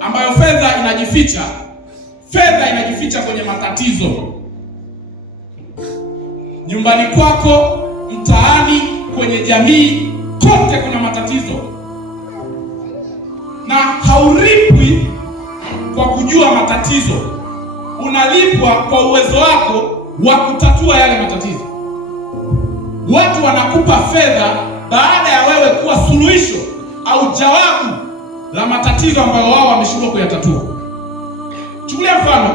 ambayo fedha inajificha. Fedha inajificha kwenye matatizo. Nyumbani kwako, mtaani, kwenye jamii, kote kuna matatizo. Na haulipwi kwa kujua matatizo. Unalipwa kwa uwezo wako wa kutatua yale matatizo. Watu wanakupa fedha baada ya wewe kuwa suluhisho au jawabu la matatizo ambayo wao wameshindwa kuyatatua. Chukulia mfano,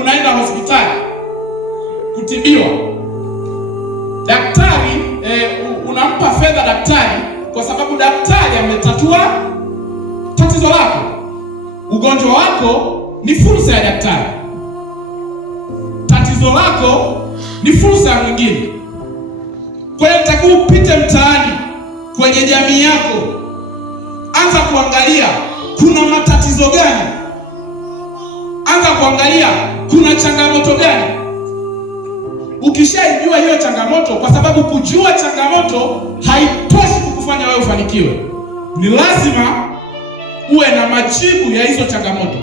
unaenda hospitali kutibiwa. Daktari unampa fedha daktari kwa sababu daktari ametatua tatizo lako. Ugonjwa wako ni fursa ya daktari. Tatizo lako ni fursa ya mwingine. Kwa hiyo unatakiwa upite mtaani, kwenye jamii yako, anza kuangalia kuna matatizo gani, anza kuangalia kuna changamoto gani. Ukishaijua hiyo changamoto, kwa sababu kujua changamoto haitoshi kukufanya wewe ufanikiwe, ni lazima uwe na majibu ya hizo changamoto,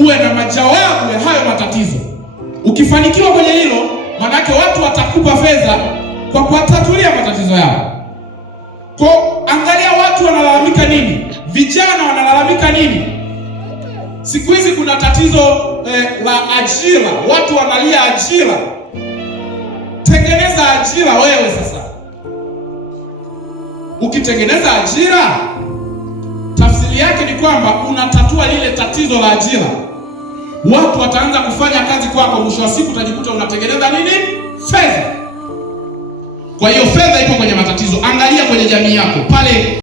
uwe na majawabu ya hayo matatizo. Ukifanikiwa kwenye hilo, manake watu watakupa fedha kwa kuwatatulia matatizo yao. Kwa angalia watu wanalalamika nini, vijana wanalalamika nini. Siku hizi kuna tatizo la ajira, watu wanalia ajira. Tengeneza ajira wewe sasa. Ukitengeneza ajira, tafsiri yake ni kwamba unatatua lile tatizo la ajira. Watu wataanza kufanya kazi kwako, mwisho wa siku utajikuta unatengeneza nini? Fedha. Kwa hiyo fedha ipo kwenye matatizo. Angalia kwenye jamii yako pale.